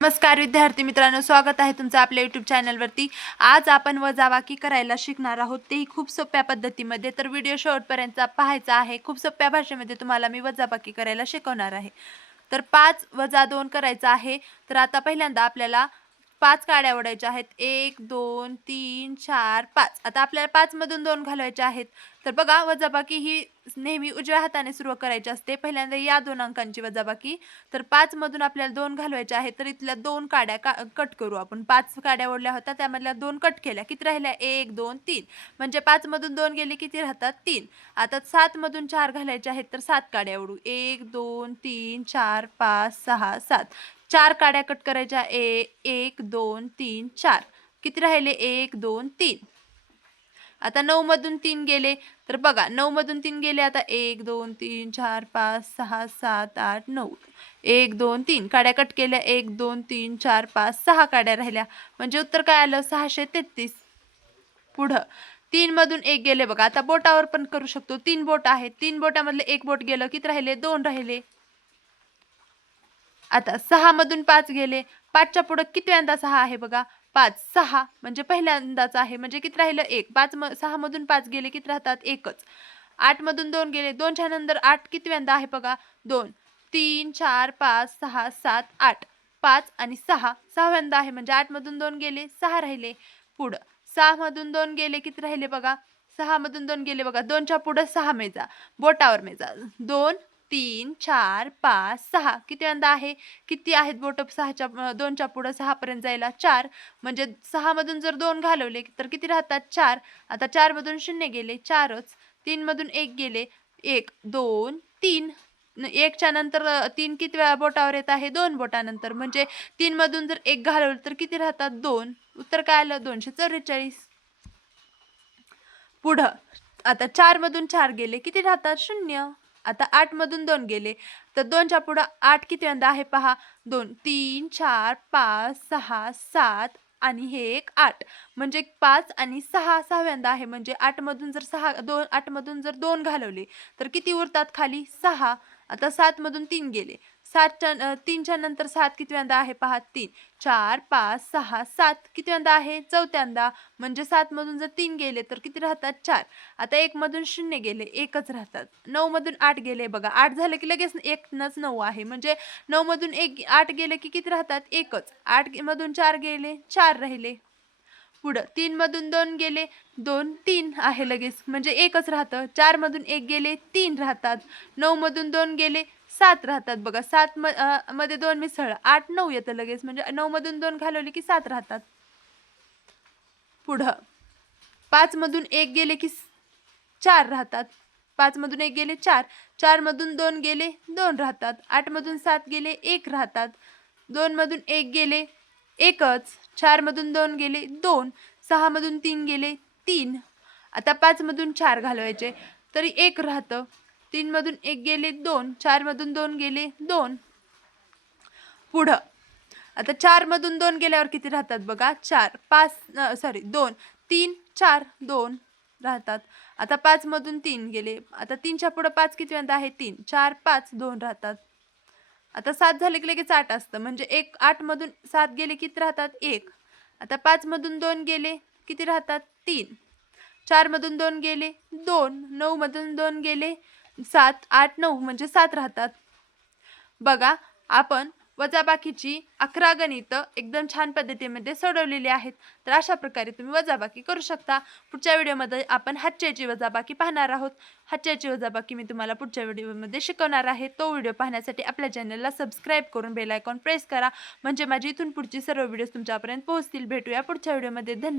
नमस्कार विद्यार्थी मित्रांनो, स्वागत आहे तुमचं आपल्या यूट्यूब चॅनलवरती। आज आपण वजाबाकी करायला शिकणार आहोत, तेही खूप सोप्या पद्धतीमध्ये। तर व्हिडिओ शेवटपर्यंत पाहायचा आहे। खूप सोप्या भाषेमध्ये तुम्हाला मी वजाबाकी करायला शिकवणार आहे। तर 5 - 2 करायचं आहे। तर आता पहिल्यांदा आपल्याला 5 काड्या ओढायच्या आहेत। 1 2 3 4 5। आता आपल्याला 5 मधून 2 घालवायचे आहेत। तर बघा, वजाबाकी ही नेहमी उजव्या हाताने सुरू करायची असते। पहिल्यांदा या 2 अंकांची वजाबाकी। तर 5 मधून आपल्याला 2 घालवायचे आहेत। तर इथल्या 2 काड्या कट करू आपण। 5 काड्या ओढल्या होत्या, त्यामधल्या 2 कट केल्या। किती राहिल्या? 1 2 3। म्हणजे 5 मधून 2 गेले किती राहतात? 3। आता 7 मधून 4 घालायचे आहेत। तर 7 काड्या ओढू। 1 2 3 4 5 6 7। 4 काड्या कट करायच्या। 1 2 3 4। किती राहिले? 1 2 3। आता 9 मधून 3 गेले। तर बघा, 9 मधून 3 गेले। आता 1 2 3 4 5 6 7 8 9। 1 2 3 काड्या कट केल्या। 1 2 3 4 5 6 काड्या राहिल्या। म्हणजे उत्तर काय आलं? 633। पुढं 3 मधून 1 गेले बघा। आता बोटावर पण करू शकतो। 3 बोट आहेत। 3 बोटामधले 1 बोट गेलं। किती राहिले? 2 राहिले। आता 6 मधून 5 गेले। 5च्या पुढे कितव्यांदा 6 आहे बघा? 5 6 म्हणजे पहिल्यांदाच आहे। म्हणजे किती राहिलं? 1। 6 मधून 5 गेले किती राहतात? 1च। 8 मधून 2 गेले। 2च्या नंतर 8 कितव्यांदा आहे बघा? 2 3 4 5 6 7 8। 5 आणि 6 सहाव्यांदा आहे। म्हणजे 8 मधून 2 गेले, 6 राहिले। पुढं 6 मधून 2 गेले, किती राहिले बघा? 6 मधून 2 गेले बघा। 2च्या पुढे 6 मेजा, बोटावर मेजा। 2 3 4 5 6 कितव्यांदा आहे? किती आहेत बोट? 2च्या पुढे 6 पर्यंत जायला 4। म्हणजे 6 मधून जर 2 घालवले तर किती राहतात? 4। आता 4 मधून 0 गेले, 4च। 3 मधून 1 गेले, 1 2 3। 1च्या नंतर 3 किती वेळा बोटावर येत आहे? 2 बोटानंतर। म्हणजे 3 मधून जर 1 घालवलं तर किती राहतात? 2। उत्तर काय आलं? 244। पुढं आता 4 मधून 4 गेले, किती राहतात? 0। आता 8 मधून 2 गेले, तर 2च्या पुढं 8 कितव्यांदा आहे पहा? 2 3 4 5 6 7 आणि हे एक 8। म्हणजे 5 आणि 6 सहाव्यांदा आहे। म्हणजे 8 मधून जर 8 मधून जर 2 घालवले तर किती उरतात खाली? 6। आता 7 मधून 3 गेले। 3च्या नंतर 7 कितव्यांदा आहे पहा? 3 4 5 6 7 कितव्यांदा आहे? चौथ्यांदा। म्हणजे 7 मधून जर 3 गेले तर किती राहतात? 4। आता 1 मधून 0 गेले, 1च राहतात। 9 मधून 8 गेले बघा। 8 झाले की लगेच 1नच 9 आहे। म्हणजे 9 मधून 8 गेले की किती राहतात? 1च। 8 मधून 4 गेले, 4 राहिले। पुढं 3 मधून 2 गेले, 2 3 आहे लगेच। म्हणजे 1च राहतं। 4 मधून 1 गेले, 3 राहतात। 9 मधून 2 गेले, 7 राहतात बघा। 7 मध्ये 2 मिसळलं, 8 9 येतं लगेच। म्हणजे 9 मधून 2 घालवले की 7 राहतात। पुढं 5 मधून 1 गेले की 4 राहतात। 5 मधून 1 गेले, 4। 4 मधून 2 गेले, 2 राहतात। 8 मधून 7 गेले, 1 राहतात। 2 मधून 1 गेले, 1च। 4 मधून 2 गेले, 2। 6 मधून 3 गेले, 3। आता 5 मधून 4 घालवायचे, तरी 1 राहतं। 3 मधून 1 गेले, 2। 4 मधून 2 गेले, 2। पुढं आता 4 मधून 2 गेल्यावर किती राहतात बघा? 4 5 2 3 4 2 राहतात। आता 5 मधून 3 गेले। आता 3च्या पुढे 5 कितव्यांदा आहे? 3 4 5 2 राहतात। आता 7 झाले की लगेच 8 असतं। म्हणजे 8 मधून 7 गेले किती राहतात? 1। आता 5 मधून 2 गेले, किती राहतात? 3। 4 मधून 2 गेले, 2। 9 मधून 2 गेले, 7 8 9 म्हणजे 7 राहतात। बघा, आपण वजाबाकीची 11 गणितं एकदम छान पद्धतीमध्ये सोडवलेली आहेत। तर अशा प्रकारे तुम्ही वजाबाकी करू शकता। पुढच्या व्हिडिओमध्ये आपण हातच्याची वजाबाकी पाहणार आहोत। हातच्याची वजाबाकी मी तुम्हाला पुढच्या व्हिडिओमध्ये शिकवणार आहे। तो व्हिडिओ पाहण्यासाठी आपल्या चॅनलला सबस्क्राईब करून बेल आयकॉन प्रेस करा, म्हणजे माझी इथून पुढची सर्व व्हिडिओज तुमच्यापर्यंत पोहोचतील। भेटूया पुढच्या व्हिडिओमध्ये। धन्यवाद।